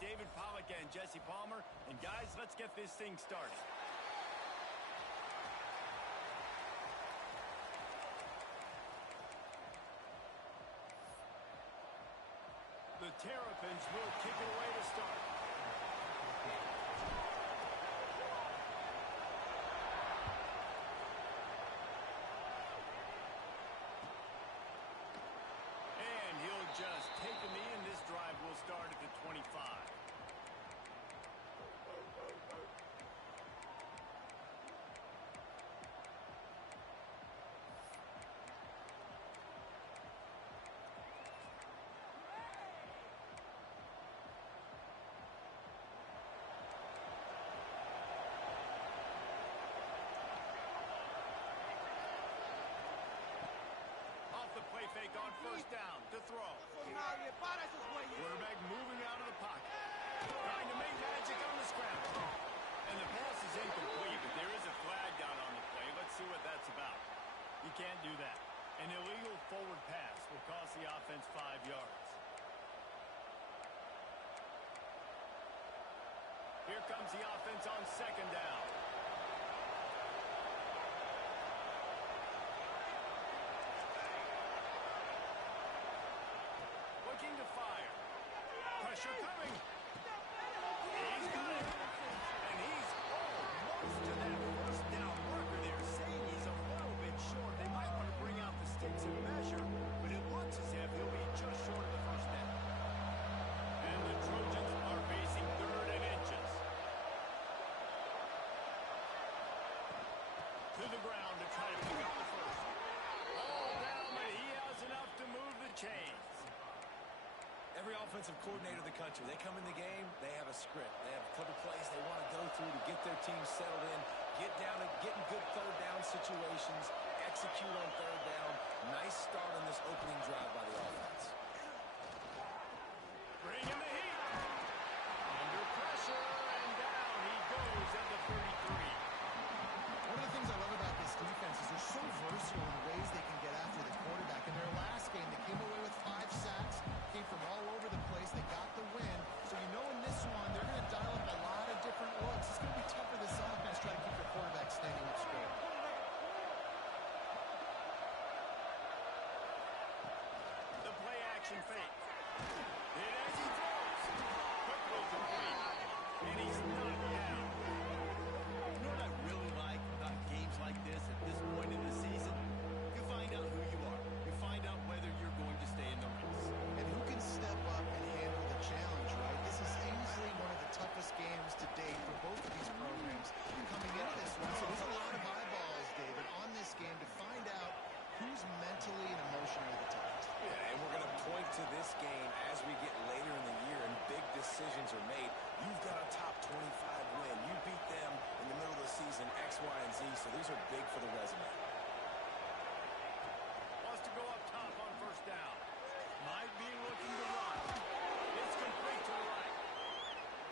David Pollack and Jesse Palmer. And guys, let's get this thing started. The Terrapins will kick it away to start. And he'll just take a knee, and this drive will start at the 25. The play fake on first down to throw. Quarterback moving out of the pocket. Trying to make magic on the scramble. And the pass is incomplete, but there is a flag down on the play. Let's see what that's about. You can't do that. An illegal forward pass will cost the offense 5 yards. Here comes the offense on second down. Looking to fire. Pressure coming. He's got it. And he's almost to that first down marker there, saying he's a little bit short. They might want to bring out the sticks and measure, but it looks as if he'll be just short of the first down. And the Trojans are facing 3rd and inches. To the ground to try to pick up the first. All down, but he has enough to move the chains. Every offensive coordinator in the country, they come in the game, they have a script. They have a couple plays they want to go through to get their team settled in, get down and get in good third down situations, execute on third down. Nice start on this opening drive by the offense. Bring him the heat. Under pressure, and down he goes at the 33. One of the things I love about this defense is they're so versatile in the ways they can get after the quarterback. In their last game, they came away with 5 sacks, came from all over the place. They got the win. So you know in this one, they're going to dial up a lot of different looks. It's going to be tough for this offense to try to keep their quarterback standing with score. The play action fake. Hit as he throws. Quickly complete. And he's knocked down. You know what I really like about games like this at this point in the season? You find out who you are. You find out whether you're going to stay in the race. And who can step up and handle the challenge, right? This is easily one of the toughest games to date for both of these programs coming into this one. So there's a lot of eyeballs, David, on this game to find out who's mentally and emotionally the toughest. Yeah, and we're going to point to this game as we get later in the year and big decisions are made. You've got a top 25 win. You beat them in the middle of the season, X, Y, and Z, so these are big for the resume. Wants to go up top on first down. Might be looking to run. It's complete to the right.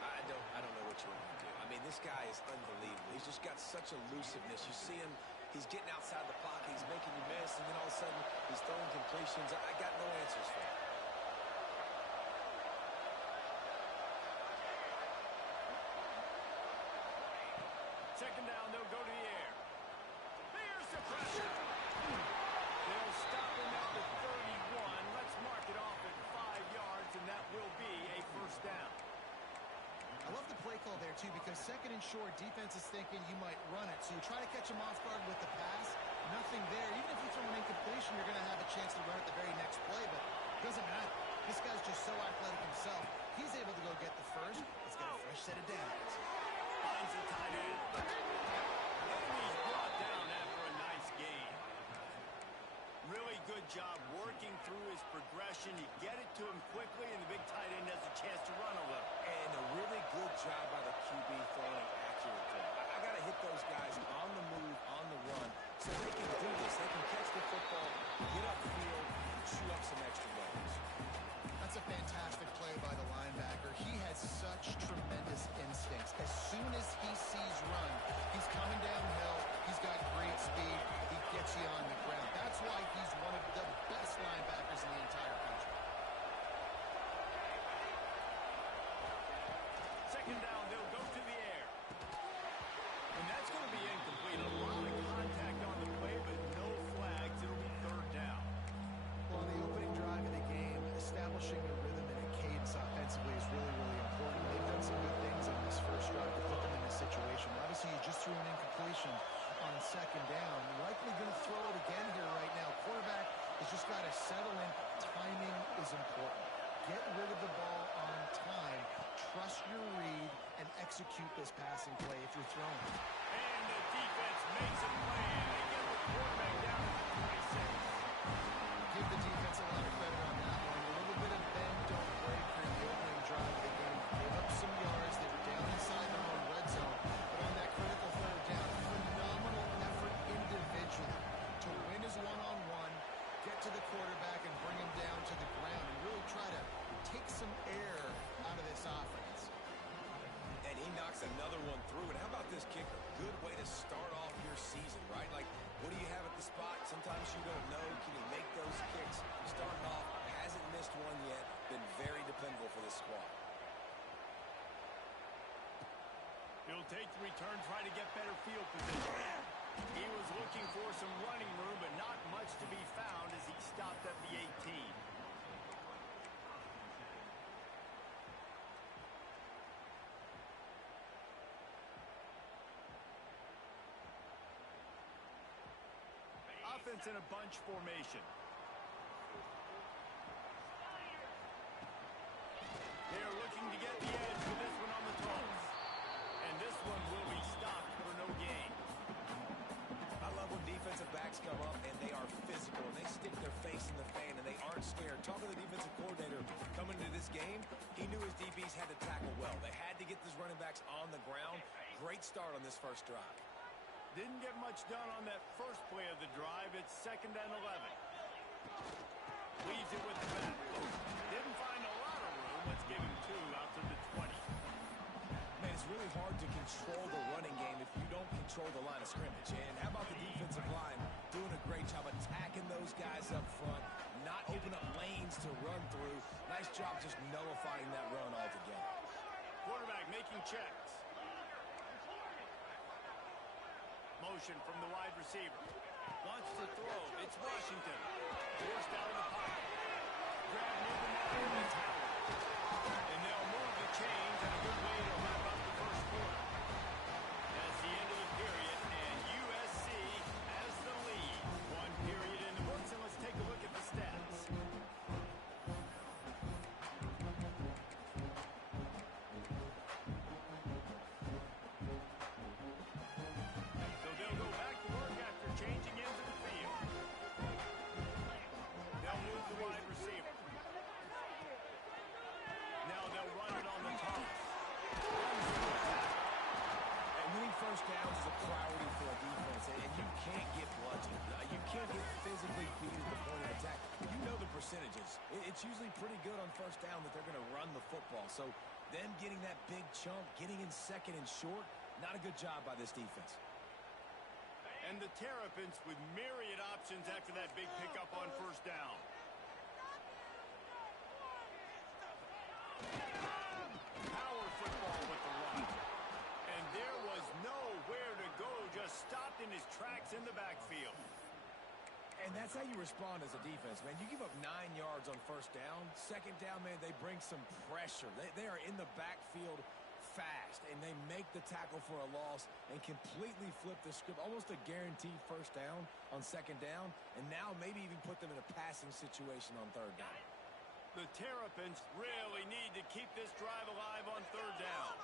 I don't know what you want to do. I mean, this guy is unbelievable. He's just got such elusiveness. You see him, he's getting outside the pocket, he's making you miss, and then all of a sudden, he's throwing completions. I got no answers for him. Second down, they'll go to the air. There's the pressure. They'll stop him at the 31. Let's mark it off at 5 yards, and that will be a first down. I love the play call there, too, because second and short, defense is thinking you might run it. So you try to catch him off guard with the pass. Nothing there. Even if you throw an incompletion, you're going to have a chance to run it the very next play, but it doesn't matter. This guy's just so athletic himself. He's able to go get the first. He's got a fresh set of downs. Finds the tight end. And he's brought down after a nice gain. Really good job working through his progression. You get it to him quickly, and the big tight end has a chance to run a little. And a really good job by the QB throwing an accurate throw. I got to hit those guys on the move, on the run, so they can do this. They can catch the football, get upfield, and chew up some extra yards. That's a fantastic play by the linebacker. He has such tremendous instincts. As soon as he sees run, he's coming downhill. He's got great speed. He gets you on the ground. That's why he's one of the best linebackers in the entire country. is important. Get rid of the ball on time, trust your read, and execute this passing play if you're throwing it. And the defense makes a play, and they get the quarterback down to the 26. Give the defense a lot of credit on that one. A little bit of bend, don't break for the opening drive of the game. Gave up some yards. They were down inside their own red zone. But on that critical third down, phenomenal effort individually to win his one-on-one, get to the quarterback and bring him down to the ground and really try to take some air out of this offense. And he knocks another one through. And how about this kicker? Good way to start off your season, right? Like, what do you have at the spot? Sometimes you don't know. Can he make those kicks? Starting off, hasn't missed one yet. Been very dependable for this squad. He'll take the return, try to get better field position. He was looking for some running room, but not much to be found as he stopped at the 18. Offense in a bunch formation. They're looking to get the edge with this one on the toss. And this one will be stopped for no gain. I love when defensive backs come up and they are physical and they stick their face in the fan and they aren't scared. Talking to the defensive coordinator coming into this game, he knew his DBs had to tackle well. They had to get these running backs on the ground. Great start on this first drive. Didn't get much done on that first play of the drive. It's 2nd and 11. Leaves it with the back. Didn't find a lot of room. Let's give him 2 out to the 20. Man, it's really hard to control the running game if you don't control the line of scrimmage. And how about the defensive line doing a great job attacking those guys up front, not opening up lanes to run through. Nice job just nullifying that run altogether. Quarterback making checks. Motion from the wide receiver. Wants to throw. It's Washington. Forced out of the pocket. Grab near the line and Howard. And they'll move the chains in a good way to wrap up the first quarter. That's the end of the period, and USC has the lead. 1 period in the books, and let's take a look at the stats. So they'll go back to work after changing into the field. They'll move the wide receiver. Now they'll run it on the toss. And winning first downs is a priority for a defense, and you can't get bludgeoned. You can't get physically beat at the point of attack. You know the percentages. It's usually pretty good on first down that they're going to run the football. So them getting that big chunk, getting in 2nd and short, not a good job by this defense. And the Terrapins with myriad options after that big pickup on first down. Power football with the run. And there was nowhere to go, just stopped in his tracks in the backfield. And that's how you respond as a defense, man. You give up 9 yards on first down. 2nd down, man, they bring some pressure. They are in the backfield fast, and they make the tackle for a loss and completely flip the script. Almost a guaranteed first down on 2nd down, and now maybe even put them in a passing situation on 3rd down. The Terrapins really need to keep this drive alive on 3rd down.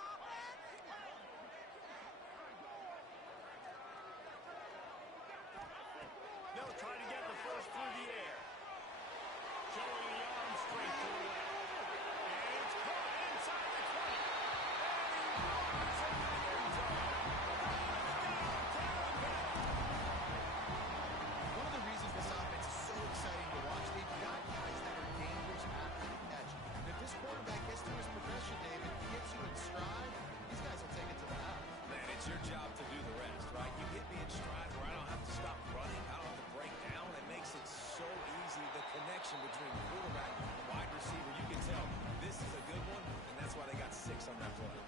They'll try to get the first through the air. Showing the arm straight to the left. And it's caught inside the 20. And he runs into the end zone. Touchdown, Terrapins! One of the reasons this offense is so exciting to watch, they've got guys that are dangerous after the catch. And if this quarterback gets through his progression, David, gets you in stride, these guys will take it to the house. Man, it's your job to do the rest, right? You get me in stride where I don't have to stop running. I don't have to break down. It makes it so easy, the connection between quarterback and wide receiver. You can tell this is a good one, and that's why they got 6 on that play.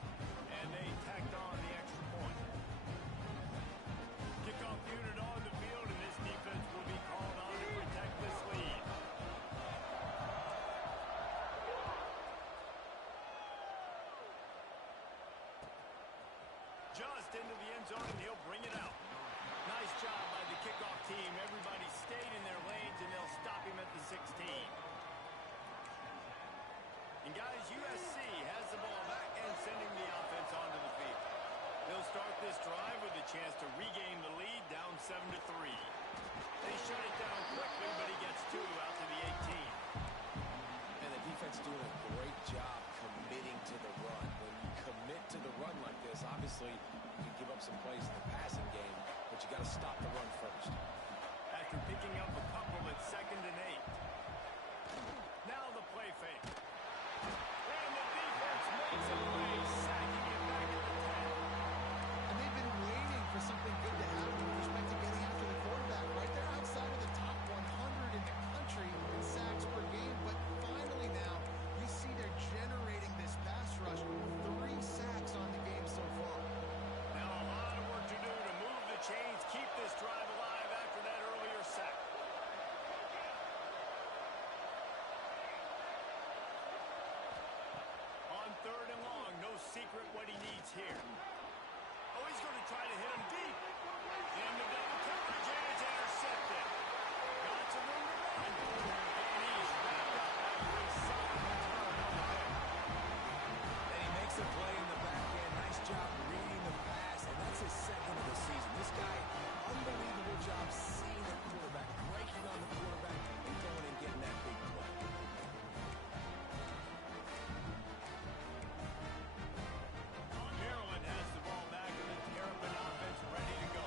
And they tacked on the extra point. Kickoff unit on the field, and this defense will be called on to protect this lead. Just into the end zone, and he'll bring it out. Nice job by the kickoff team. Everybody stayed in their lanes, and they'll stop him at the 16. And guys, USC has the ball back and sending the offense onto the field. They'll start this drive with a chance to regain the lead, down 7-3. They shut it down quickly, but he gets two out to the 18. And the defense doing a great job committing to the run. When you commit to the run like this, obviously you can give up some plays in the passing game, but you got to stop the run first. After picking up a couple at 2nd and 8. Now the play fake. And the defense makes a play, sacking it back at the 10. And they've been waiting for something good to happen with respect to getting after the quarterback. Right there outside of the top 100 in the country in sacks per game. But finally now, you see they're generating this pass rush. 3 sacks on the game so far. Now a lot of work to do to move the chains, keep this drive alive after that earlier sack. On 3rd and long, no secret what he needs here. Oh, he's going to try to hit him deep. In the double coverage, and it's intercepted. Lots of room to run. And he's wrapped up after a solid return on the pick. And he makes a play in the back end. Nice job reading the pass, and that's his 2nd of the season. This guy, unbelievable job seeing the quarterback, breaking on the quarterback, and going and getting that big play. Maryland has the ball back, and the Terrapin offense ready to go.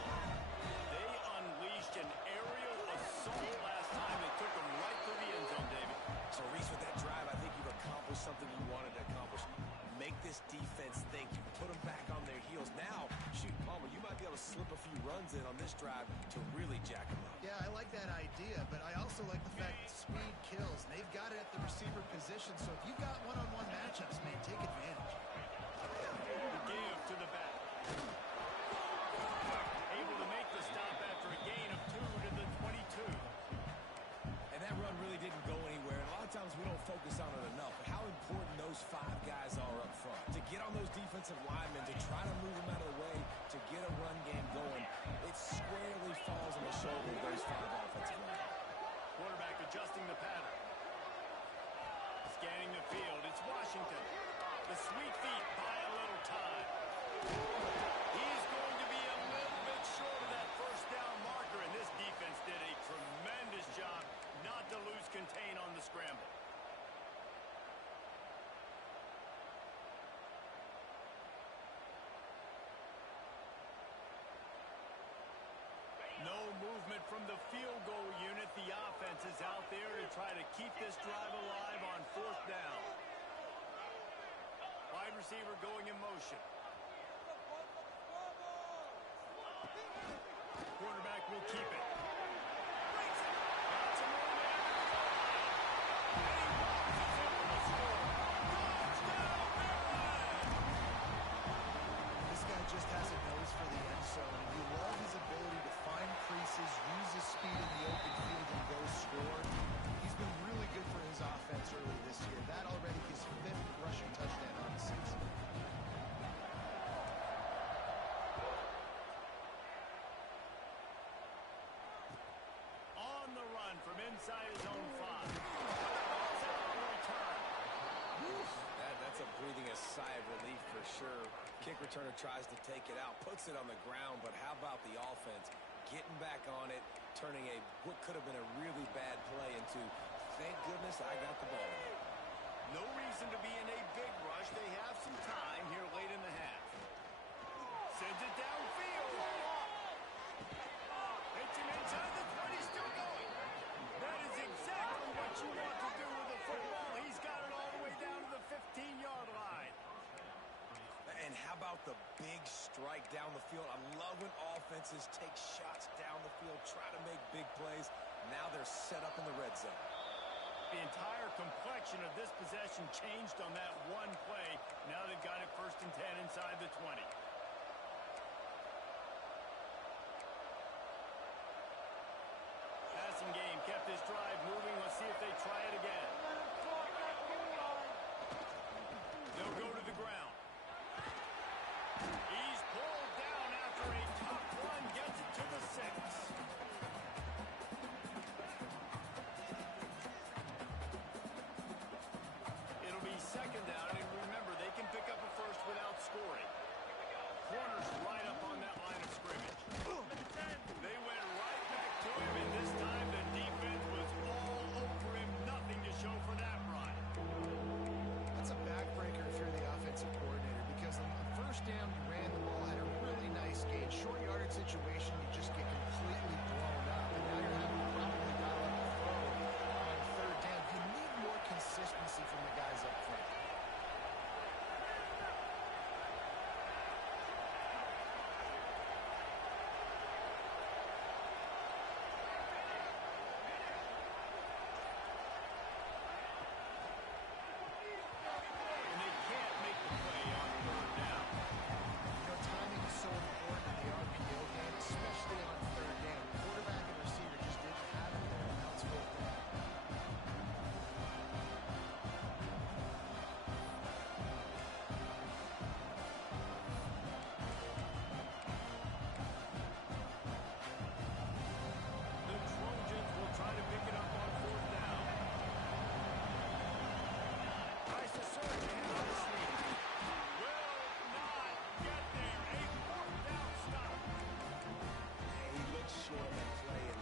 They unleashed an aerial assault last time. They took them right through the end zone, David. So, Reese, with that drive, I think you've accomplished something you wanted to accomplish. Make this defense think. You put them back on their heels. Now, shoot, Palmer, you might be able to slip a few runs in on this drive to really jack them up. Yeah, I like that idea, but I also like the fact that speed kills. They've got it at the receiver position, so if you've got one-on-one matchups, man, take advantage. Give to the back. Able to make the stop after a gain of 2 to the 22. And that run really didn't go anywhere. And a lot of times we don't focus on it enough. But how important those 5 guys are up front. To get on those defensive linemen, to try to move them out of the way, to get a run game going, it squarely falls on the shoulder of those 5 offensive linemen. Quarterback adjusting the pattern. Scanning the field. It's Washington. The sweet feet buy a little time. He's going to be a little bit short of that first down marker, and this defense did a tremendous job not to lose contain on the scramble. No movement from the field goal unit. The offense is out there to try to keep this drive alive on 4th down. Wide receiver going in motion. Quarterback will keep it. Brings it. Got some room there. And he bounces it for the score. Touchdown, Maryland! This guy just has a nose for the end zone. You love his ability to find creases, use his speed in the open field, and go score. He's been really good for his offense early this year. That already his 5th rushing touchdown on the season. On the run from inside his own 5. Ball's out on the return. That's a breathing a sigh of relief for sure. Kick returner tries to take it out, puts it on the ground, but how about the offense getting back on it, turning what could have been a really bad play into, thank goodness I got the ball. No reason to be in a big rush. They have some time here late in the half. Sends it downfield. Hits him inside the 20, still going. That is exactly what you want to do with the football. He's got it all the way down to the 15-yard line. And how about the big strike down the field? I love when offenses take shots down the field, try to make big plays. Now they're set up in the red zone. The entire complexion of this possession changed on that one play. Now they've got it 1st and 10 inside the 20. Passing game kept this drive moving. Let's see if they try it again. They'll go to the ground. He's pulled down after a tough run. Gets it to the 6. It'll be consistency from the guys up front. And they can't make the play on third down. You know, timing is so important in the RPO game, especially on third down. Quarterback and receiver just didn't have it there, and now it's fourth down. The Trojans will try to pick it up on fourth down. Tries to surge ahead on the sweep. Will not get there. A fourth down stop. He looks short that play, and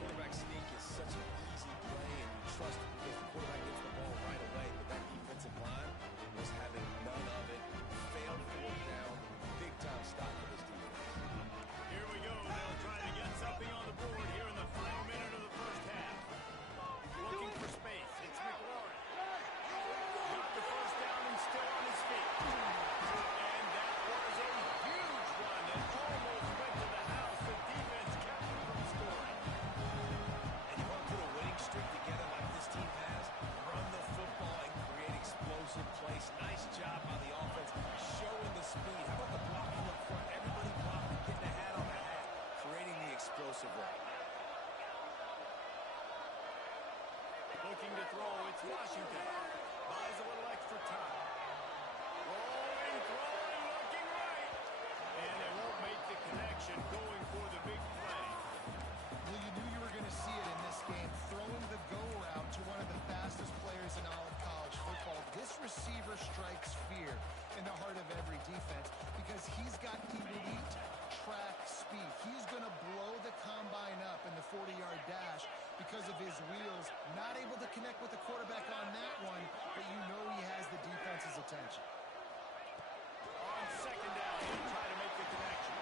quarterback sneak is such an easy play, and you trust it because the quarterback gets the ball right away. But that defensive line was having none of it. Failed fourth down. Big time stop for this defense. Here we go. They'll try to get something on the board here in the final minute of the first half. Looking for space. It's McLaurin. Got the first down and still on his feet. And that was a huge run that almost went to the house. The defense kept him from scoring. And you want to put a winning streak together like this team has, run the football and create explosive plays. Nice job by the offense, showing the speed. How about the blocking up front? Everybody blocking, getting a hat on the hat, creating the explosive run. Looking to throw. It's Washington. Buys a little extra time. Rolling, throwing, looking right. And they won't make the connection, going for the big play. Well, you knew you were going to see it in this game, throwing the go route to one of the fastest players in all of college football. This receiver strikes fear in the heart of every defense because he's got elite track speed. He's going to blow the combine up in the 40-yard dash because of his wheels. Not able to connect with the quarterback on that one, but you know he has the defense's attention. On second down, he'll try to make the connection.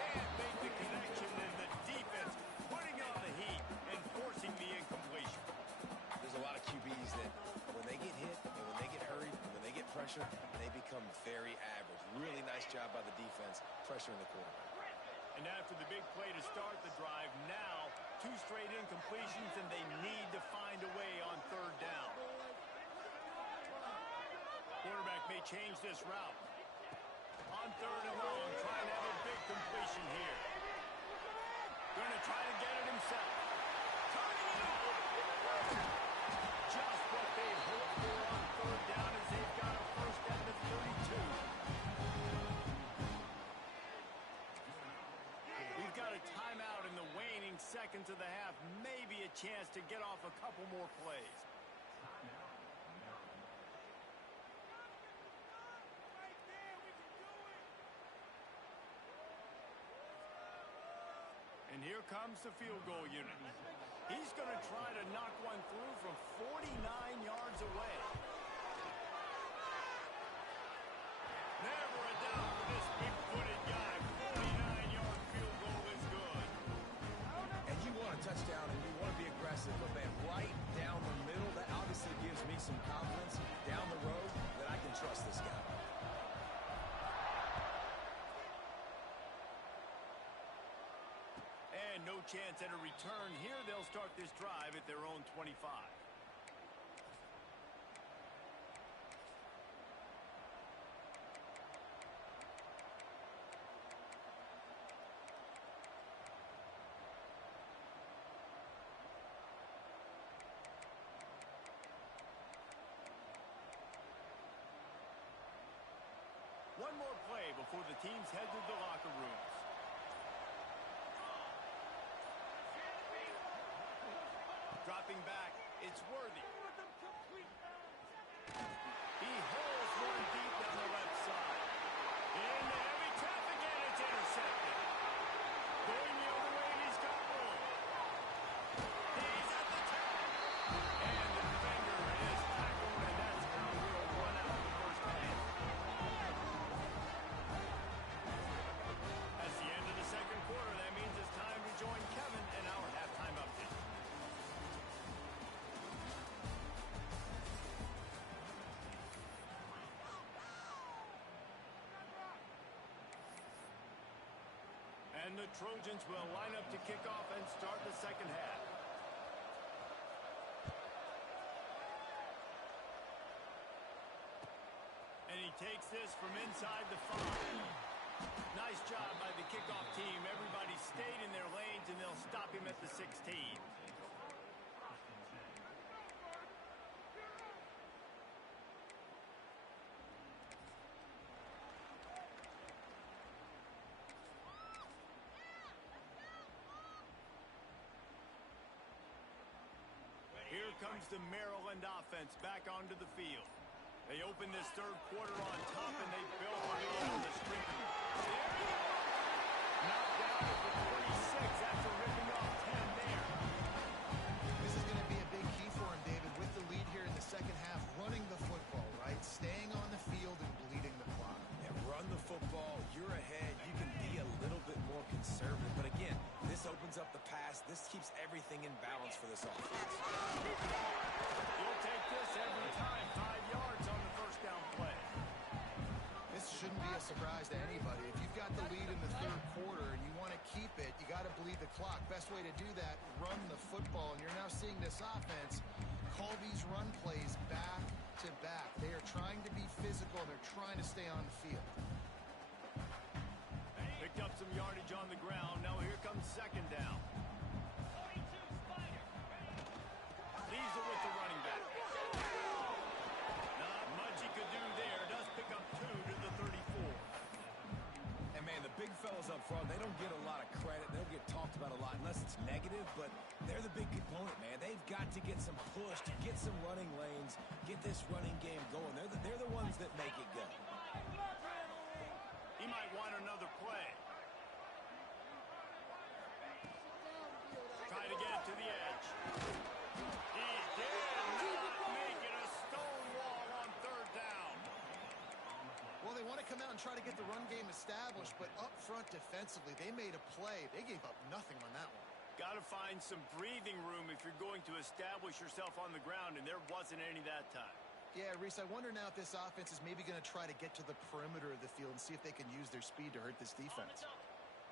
Can't make the connection, and the defense putting on the heat and forcing the incompletion. There's a lot of QBs that when they get hit and when they get hurried and when they get pressure, they become very average. Really nice job by the defense, pressuring the quarterback. And after the big play to start the drive, now 2 straight incompletions, and they need to find a way on third down. Quarterback may change this route. On third and long, trying to have a big completion here. Going to try to get it himself. Turning it up. Just what they hoped for on third down as they've got a first at the 32. We've got a timeout in the waning seconds of the half. Maybe a chance to get off a couple more plays. And here comes the field goal unit. He's going to try to knock one through from 49 yards away. Never a doubt for this big-footed guy. 49-yard field goal is good. And you want a touchdown and you want to be aggressive, but man, right down the middle, that obviously gives me some confidence down the road that I can trust this guy. And no chance at a return here. They'll start this drive at their own 25. One more play before the teams head to the locker rooms. Dropping back, it's Worthy. He holds one deep down the left side. Into heavy traffic, and it's intercepted. Going the other way, and he's got room. He's at the tag. And the defender is tackled, and that's how we'll run out the first half. That's the end of the second quarter. That means it's time to join Kevin in our halftime update. And the Trojans will line up to kick off and start the second half. And he takes this from inside the 5. Nice job by the kickoff team. Everybody stayed in their lanes, and they'll stop him at the 16. Here comes the Maryland offense back onto the field. They open this third quarter on top, and they build a lead on the streak. There he goes! Knocked down at the 26 after ripping off 10 there. This is going to be a big key for him, David, with the lead here in the second half, running the football, right? Staying on the field and bleeding the clock. Yeah, run the football. You're ahead. You can be a little bit more conservative. But again, this opens up the pass. This keeps everything in balance for this offense. You'll take this every time. 5 yards on the first down play. This shouldn't be a surprise to anybody. If you've got the lead in the third quarter and you want to keep it, you got to bleed the clock. Best way to do that, run the football. And you're now seeing this offense call these run plays back to back. They are trying to be physical. They're trying to stay on the field. Picked up some yardage on the ground. Now here comes second down. Leaves it with the running back. Not much he could do there. Does pick up 2 to the 34. And, man, the big fellas up front, they don't get a lot of credit. They don't get talked about a lot unless it's negative, but they're the big component, man. They've got to get some push, to get some running lanes, get this running game going. They're the ones that make it go. He might want another play. Try to get it to the edge. He did not make it. A stone wall on third down. Well, they want to come out and try to get the run game established, but up front defensively, they made a play. They gave up nothing on that one. Got to find some breathing room if you're going to establish yourself on the ground, and there wasn't any that time. Yeah, Reese, I wonder now if this offense is maybe going to try to get to the perimeter of the field and see if they can use their speed to hurt this defense.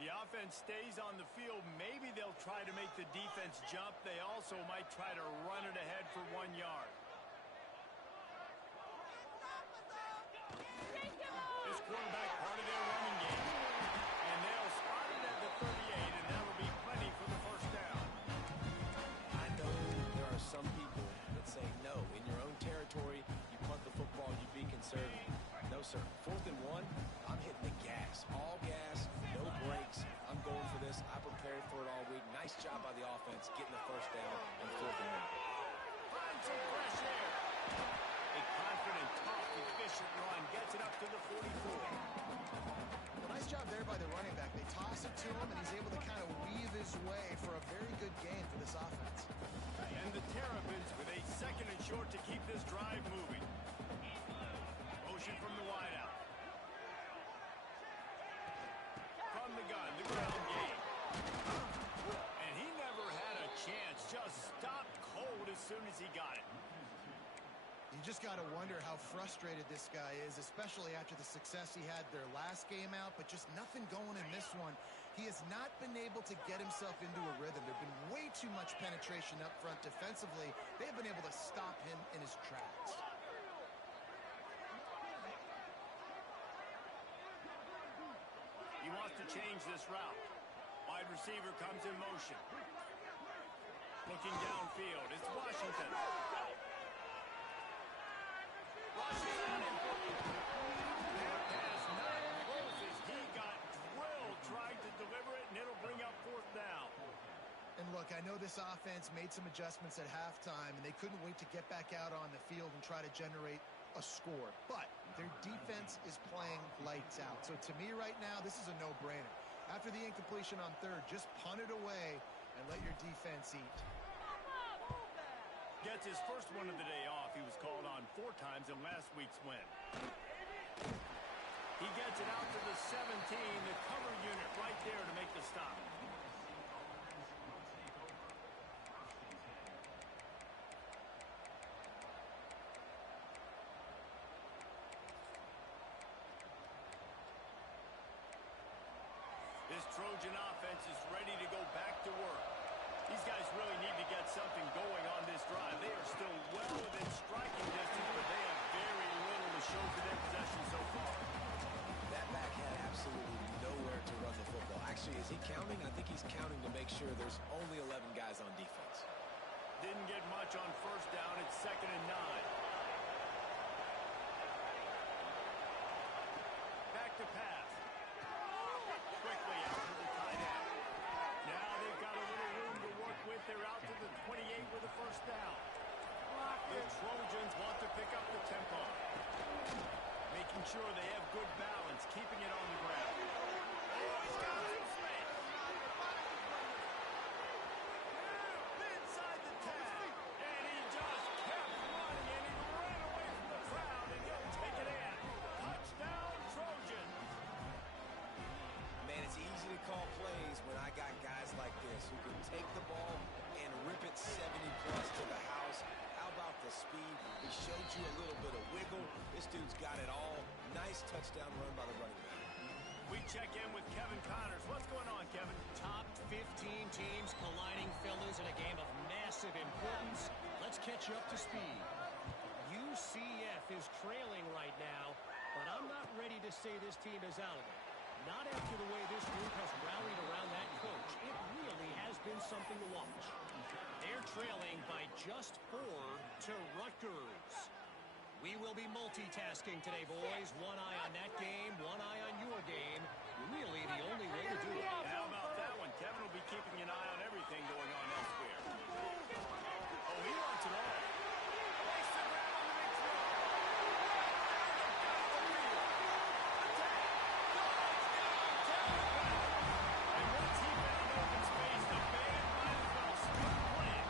The offense stays on the field. Maybe they'll try to make the defense jump. They also might try to run it ahead for 1 yard. This quarterback part of their running game. And they'll spot it at the 38, and that'll be plenty for the first down. I know there are some people that say, no, in your own territory, you punt the football, you be conservative. No, sir. 4th and 1, I'm hitting the gas. All gas, no brakes. I'm going for this. I prepared for it all week. Nice job by the offense getting the first down on 4th and 1. Find some fresh air. A confident, tough, efficient run gets it up to the 44. Well, nice job there by the running back. They toss it to him, and he's able to kind of weave his way for a very good gain for this offense. And the Terrapins with a second and short to keep this drive moving. Motion from the wideout. From the gun, the ground game. And he never had a chance. Just stopped cold as soon as he got it. You just got to wonder how frustrated this guy is, especially after the success he had their last game out, but just nothing going in this one. He has not been able to get himself into a rhythm. There's been way too much penetration up front defensively. They've been able to stop him in his tracks. He wants to change this route. Wide receiver comes in motion. Looking downfield. It's Washington. Washington. That pass not close as he got drilled trying to deliver it, and it'll bring up 4th down. And look, I know this offense made some adjustments at halftime, and they couldn't wait to get back out on the field and try to generate a score. But their defense is playing lights out. So to me right now, this is a no-brainer. After the incompletion on third, just punt it away and let your defense eat. Gets his first one of the day off. He was called on 4 times in last week's win. He gets it out to the 17, the cover unit right there to make the stop. This Trojan Trojan offense is ready to go back to work. These guys really need to get something going on this drive. They are still well within striking distance, but they have very little to show for their possession so far. That back had absolutely nowhere to run the football. Actually, is he counting? I think he's counting to make sure there's only 11 guys on defense. Didn't get much on first down. It's 2nd and 9. Back to pass. Quickly out to the tight end. Now they've got a little room to work with. They're out to the 28 with a first down. The Trojans want to pick up the tempo. Making sure they have good balance, keeping it on the ground. Oh, he's got some space. Inside the 10. And he just kept running, and he ran away from the crowd, and he'll take it in. Touchdown, Trojan. Man, it's easy to call plays when I got guys like this who can take the ball and rip it 70-plus to the house. How about the speed? He showed you a little bit of wiggle. This dude's got it all. Nice touchdown run by the running back. We check in with Kevin Connors. What's going on, Kevin? Top 15 teams colliding, fellas, in a game of massive importance. Let's catch you up to speed. UCF is trailing right now, but I'm not ready to say this team is out of it. Not after the way this group has rallied around that coach. It really has been something to watch. They're trailing by just 4 to Rutgers. We will be multitasking today, boys. One eye on that game, one eye on your game. Really the only way to do it. And how about that one? Kevin will be keeping an eye on everything going on elsewhere. Oh, he wants it all. Makes the grab on the big throw. Attack. And once he found open space, the band might as well start playing.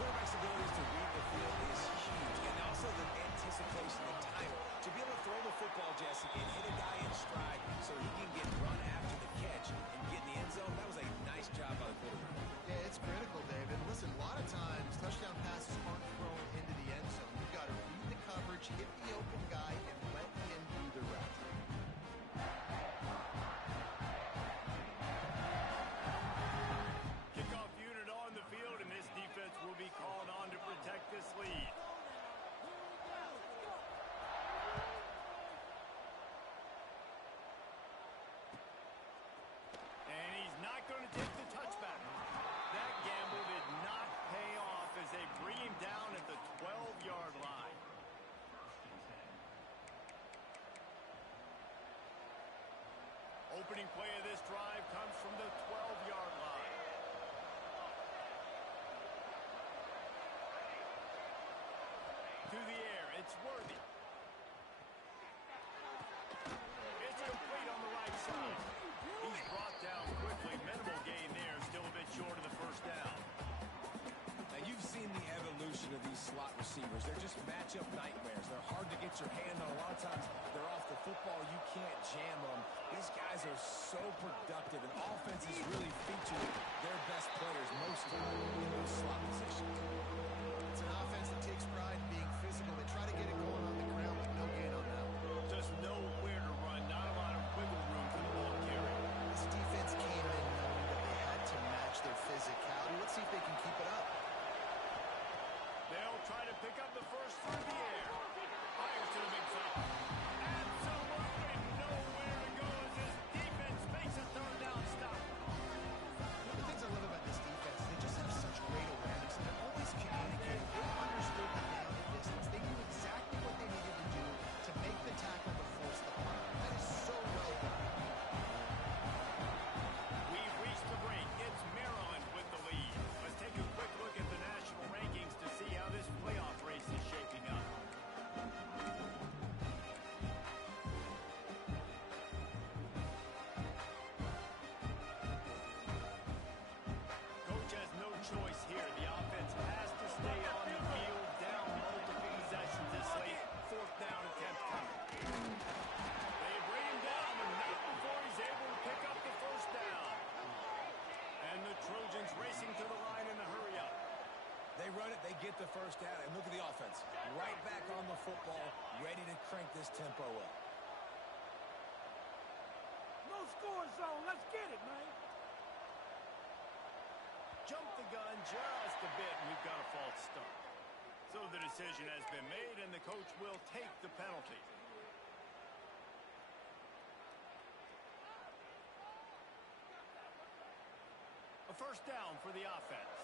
Quarterback's abilities to read the field is huge, and also the anticipation, the time to be able to throw the football, Jesse, and hit a guy in stride so he can get run after the catch and get in the end zone. That was a nice job by the quarterback. Yeah, it's critical, David. Listen, a lot of times touchdown passes aren't thrown into the end zone. You've got to read the coverage, hit the open guy, and let him do the rest. Kickoff unit on the field, and this defense will be called on to protect this lead. And he's not going to take the touchback. That gamble did not pay off as they bring him down at the 12-yard line. Opening play of this drive comes from the 12-yard line. To the air, it's Worthy. It's complete on the right side. He's brought down quickly. Minimal gain there, still a bit short of the first down. Now, you've seen the evolution of these slot receivers. They're just matchup nightmares. They're hard to get your hand on. A lot of times, they're off the football. You can't jam them. These guys are so productive, and offenses really feature their best players most time in those slot positions. It's an offense that takes pride in being physical. They try to get it going on the ground, but no gain on that. Just nowhere to run. Not a lot of wiggle room for the ball carrier. This defense came in knowing that they had to match their physicality. Let's see if they can keep it up. They'll try to pick up the first through the air. Fires to the big fella. Absolutely nowhere to go as this defense makes a third down stop. One of the things I love about this defense is they just have such great awareness, and they're always communicating. They understood the down and distance. They knew exactly what they needed to do to make the tackle to force the punt. That is so well done. We've reached the break. It's Maryland with the lead. Let's take a quick look at the national rankings to see how this playoff race is shaping up. Coach has no choice here. The offense has to stay on the field, down multiple possessions this late. 4th down attempt coming. They bring him down, but not before he's able to pick up the first down. And the Trojans racing to the line in the hurry up. They run it, they get the first down, and look at the offense. Right back on the football, ready to crank this tempo up. Most score zone. Let's get it, man. Jump the gun just a bit, and we've got a false start. So the decision has been made, and the coach will take the penalty. A first down for the offense.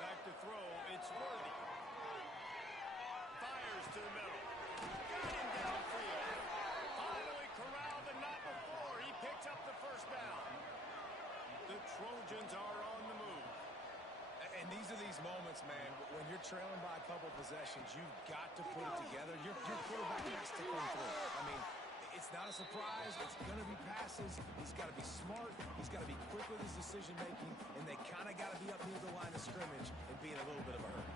Back to throw, it's Worthy. Fires to the middle. Got him downfield. Finally corralled, and not before. He picks up the first down. The Trojans are on the move. And these are these moments, man, when you're trailing by a couple possessions, you've got to put it together. Your quarterback has to come through. I mean, it's not a surprise. It's going to be passes. He's got to be smart. He's got to be quick with his decision-making, and they kind of got to be up near the line of scrimmage and be in a little bit of a hurry.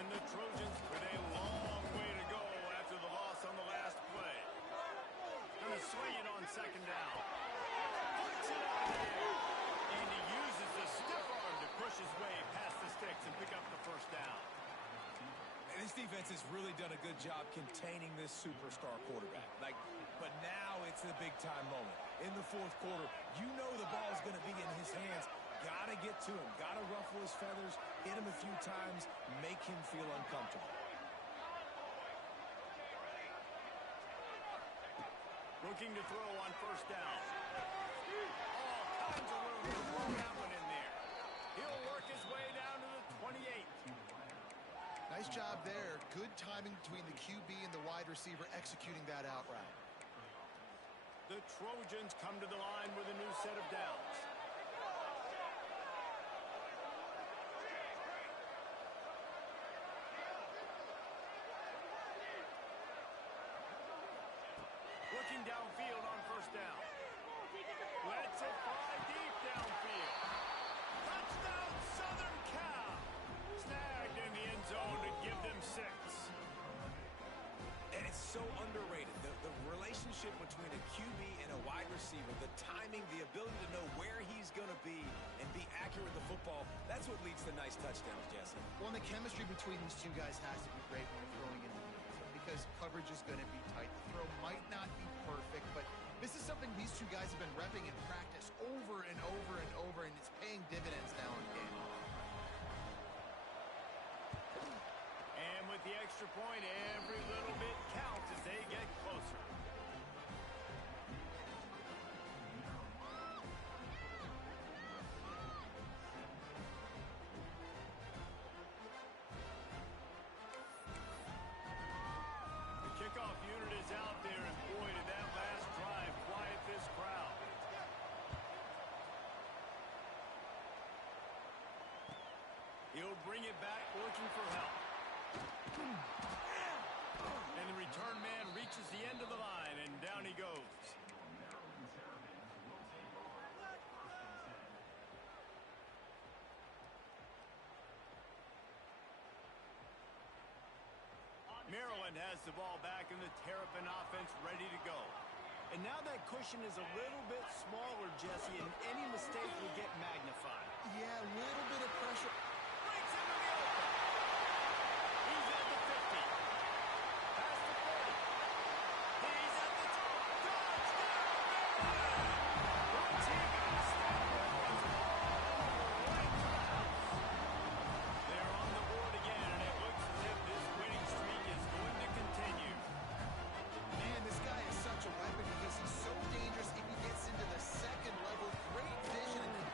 And the Trojans with a long way to go after the loss on the last play. Going to swing it on second down. Puts it up in the air. And he uses the stiff arm to push his way past the sticks and pick up the first down. And this defense has really done a good job containing this superstar quarterback. But now it's the big-time moment. In the fourth quarter, you know the ball's going to be in his hands. Got to get to him. Got to ruffle his feathers, hit him a few times, make him feel uncomfortable. Looking to throw on first down. All kinds of room to throw that one in there. He'll work his way down to the 28. Nice job there. Good timing between the QB and the wide receiver executing that out right. The Trojans come to the line with a new set of downs. Looking downfield on first down. Lets it fly deep downfield. Touchdown, Southern Cal. Snagged in the end zone to give them 6. And it's so underrated. The relationship between a QB and a wide receiver, the timing, the ability to know where he's going to be and be accurate with the football, that's what leads to nice touchdowns, Jesse. Well, and the chemistry between these two guys has to be great when you're throwing in the field because coverage is going to be tight. The throw might not be perfect, but this is something these two guys have been repping in practice over and over and over, and it's paying dividends now in game. And with the extra point, every little bit counts as they get closer. The kickoff unit is out there, and boy, did that last drive quiet this crowd. He'll bring it back looking for help. And the return man reaches the end of the line, and down he goes. Maryland has the ball back, and the Terrapin offense ready to go. And now that cushion is a little bit smaller, Jesse, and any mistake will get magnified. Yeah, a little bit of pressure. Breaks into the open. He's at the 50. Past the 40. He's at the top. Touchdown, Maryland! One team got a step right to the house. They're on the board again, and it looks as if this winning streak is going to continue. Man, this guy is such a weapon because he's so dangerous if he gets into the second level. Great vision and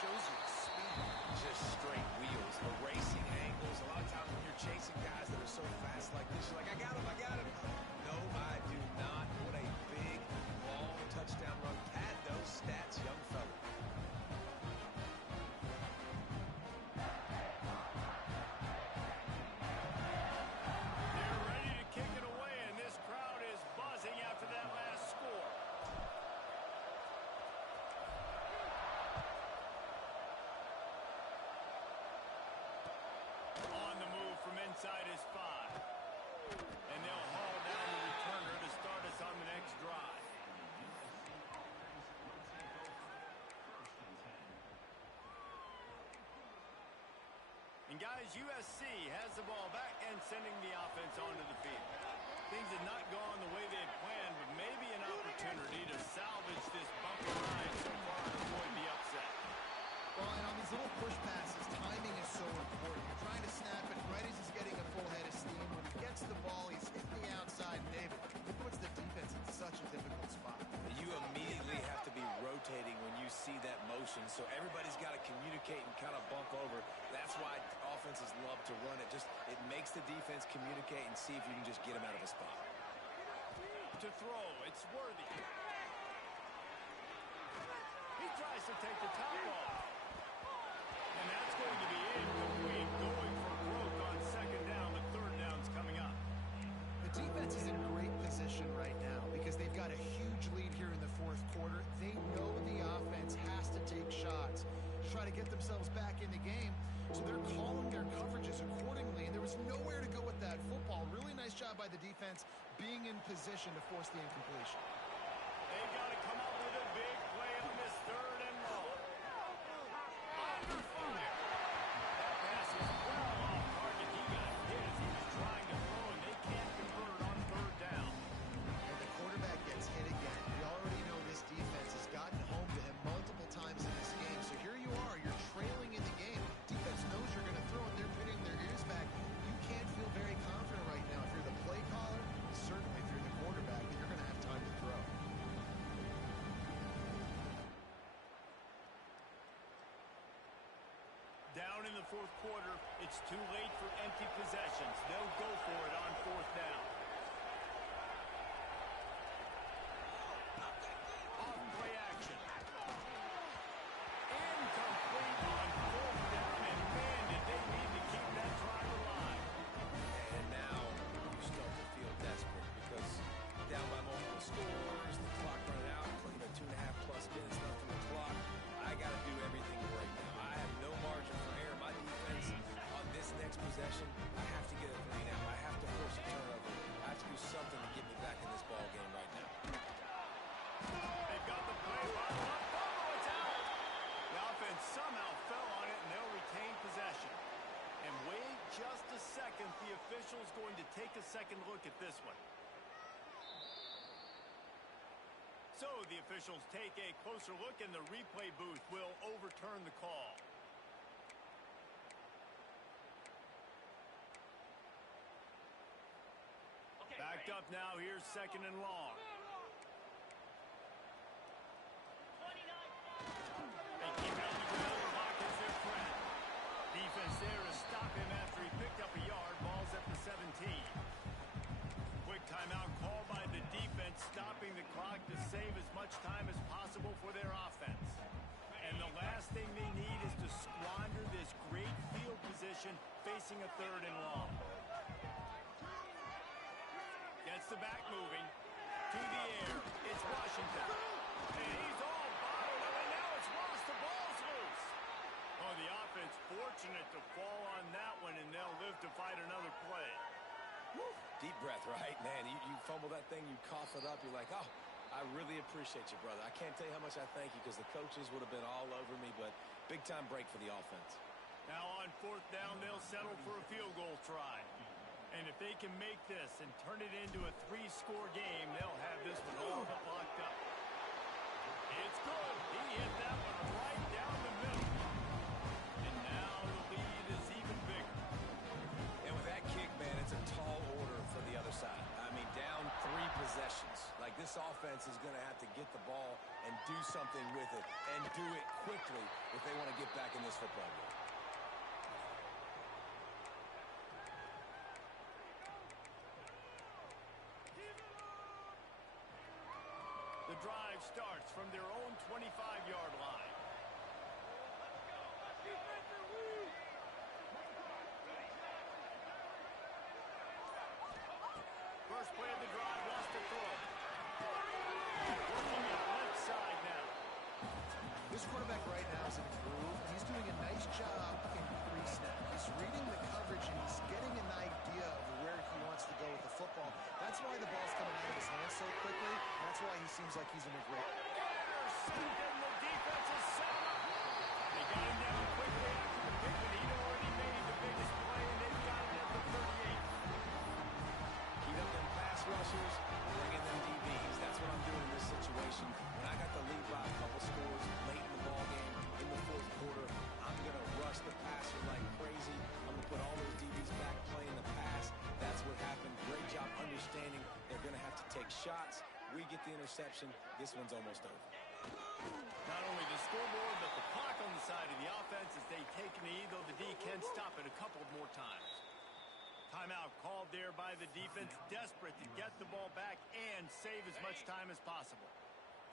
shows you speed. Just straight as USC has the ball back and sending the offense onto the field. Things had not gone the way they had planned, but maybe an opportunity to salvage this bumpy ride so far and avoid the upset. Well, and on these little push passes, timing is so important. You're trying to snap it right as he's getting a full head of steam. When he gets the ball, he's hitting the outside navel. It puts the defense in such a difficult spot. You immediately have to be rotating when you see that motion, so everybody's got to communicate and kind of bump over. That's why offenses love to run it. It makes the defense communicate and see if you can just get them out of a spot. To throw, it's Worthy. He tries to take the top off. And that's going to be incomplete, going for broke on second down. The third down's coming up. The defense is in great position right now because they've got a huge lead here in the fourth quarter. They know the offense has to take shots to try to get themselves back in the game. So they're calling their coverages accordingly, and there was nowhere to go with that football. Really nice job by the defense being in position to force the incompletion. They got to come up with a big play on this third and long. Under fire. That pass is well off target. He got hit as he was trying to throw, and they can't convert on third down. And the quarterback gets hit again. We already know this defense has gotten home to him multiple times in this game. So here you are. You're trailing in the game. Defense knows you're going to throw, and they're pinning their ears back. You can't feel very confident right now. If you're the play caller, certainly if you're the quarterback, that you're going to have time to throw. Down in the fourth quarter, it's too late for empty possessions. They'll go for it on fourth down. Off play action. Incomplete on fourth down, and man, did they need to keep that drive alive. And now you start to feel desperate because down by multiple scores, the clock running out, 2.5+ minutes left on the clock. I got to do everything right now. I have no margin for error. My defense on this next possession, I have to get a 3 now. I have to force a turnover. I have to do something to get me back in this ball game right now. They've got the play bottle up. Oh, it's out. The offense somehow fell on it, and they'll retain possession. And wait just a second. The official's going to take a second look at this one. So the officials take a closer look, and the replay booth will overturn the call. Backed up now. Here's second and long. They keep it on the ground. The clock is their friend. Defense there to stop him after he picked up a yard. Ball's at the 17. Quick timeout called by the defense, stopping the clock to save as much time as possible for their offense. And the last thing they need is to squander this great field position facing a third and long. Gets the back moving. To the air. It's Washington. And he's all bottled up, and now it's Ross. The ball's loose. Oh, the offense fortunate to fall on that one, and they'll live to fight another play. Woo. Deep breath, right? Man, you fumble that thing, you cough it up, you're like, oh, I really appreciate you, brother. I can't tell you how much I thank you because the coaches would have been all over me, but big-time break for the offense. Now on fourth down, they'll settle for a field goal try. And if they can make this and turn it into a 3-score game, they'll have this one all but locked up. It's good. He hit that one right down the middle. And now the lead is even bigger. And with that kick, man, it's a tall order for the other side. I mean, down 3 possessions. Like, this offense is going to have to get the ball and do something with it, and do it quickly if they want to get back in this football game. The drive starts from their own 25-yard line. First play of the drive, wants to throw. Working it left side now. This quarterback right now is in a groove, and he's doing a nice job in pre-snap. He's reading the coverage, and he's getting an idea of where he wants to go with the football. That's why the ball's coming out of his hands so quickly. That's why he seems like he's in a great... Intercepted. The defense is set up. They got him down quickly after the pick, but he'd already made the biggest play. finishers, bring in them DBs. That's what I'm doing in this situation. When I got the lead by a couple scores late in the ball game, in the fourth quarter, I'm going to rush the passer like crazy. I'm going to put all those DBs back playing the pass. That's what happened. Great job understanding they're going to have to take shots. We get the interception. This one's almost over. Not only the scoreboard, but the clock on the side of the offense as they take a knee, though the D can stop it a couple more times. Timeout called there by the defense, desperate to get the ball back and save as much time as possible.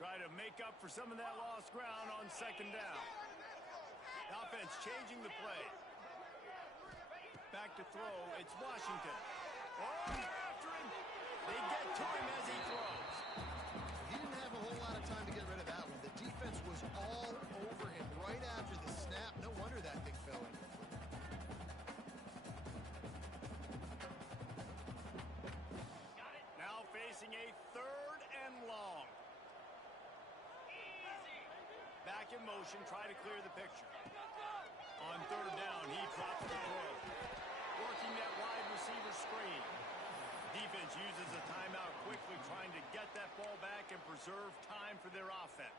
Try to make up for some of that lost ground on second down. The offense changing the play. Back to throw, it's Washington. Oh, they're after him. They get to him as he throws. He didn't have a whole lot of time to get rid of that one. The defense was all over him right after the snap. No wonder that thing fell in. Now facing a third and long. Back in motion, try to clear the picture. On third down, he drops the throw. Working that wide receiver screen. Defense uses a timeout quickly, trying to get that ball back and preserve time for their offense.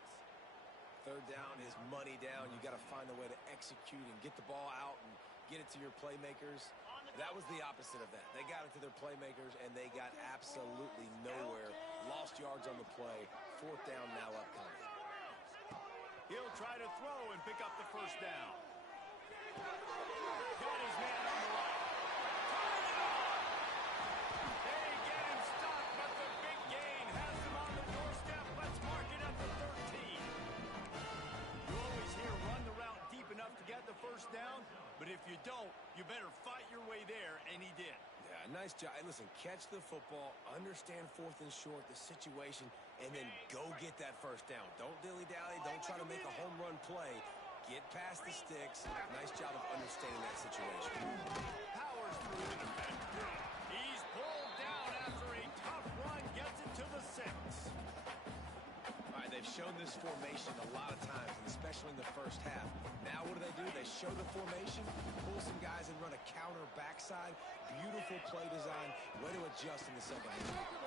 Third down is money down. You got to find a way to execute and get the ball out and get it to your playmakers. That was the opposite of that. They got it to their playmakers, and they got absolutely nowhere. Lost yards on the play. Fourth down now upcoming. He'll try to throw and pick up the first down. Got his man on the right. They get him stopped, but the big gain has him on the doorstep. Let's mark it at the 13. You always hear run the route deep enough to get the first down, but if you don't, you better fight your way there, and he did. Yeah, nice job. Hey, listen, catch the football, understand fourth and short, the situation, and then go get that first down. Don't dilly-dally. Don't try to make a home run play. Get past the sticks. Nice job of understanding that situation. Powers through the defender. He's pulled down after a tough run. Gets it to the 6. All right, they've shown this formation a lot of times, and especially in the first half. Now what do? They show the formation, pull some guys and run a counter backside. Beautiful play design. Way to adjust in the second half.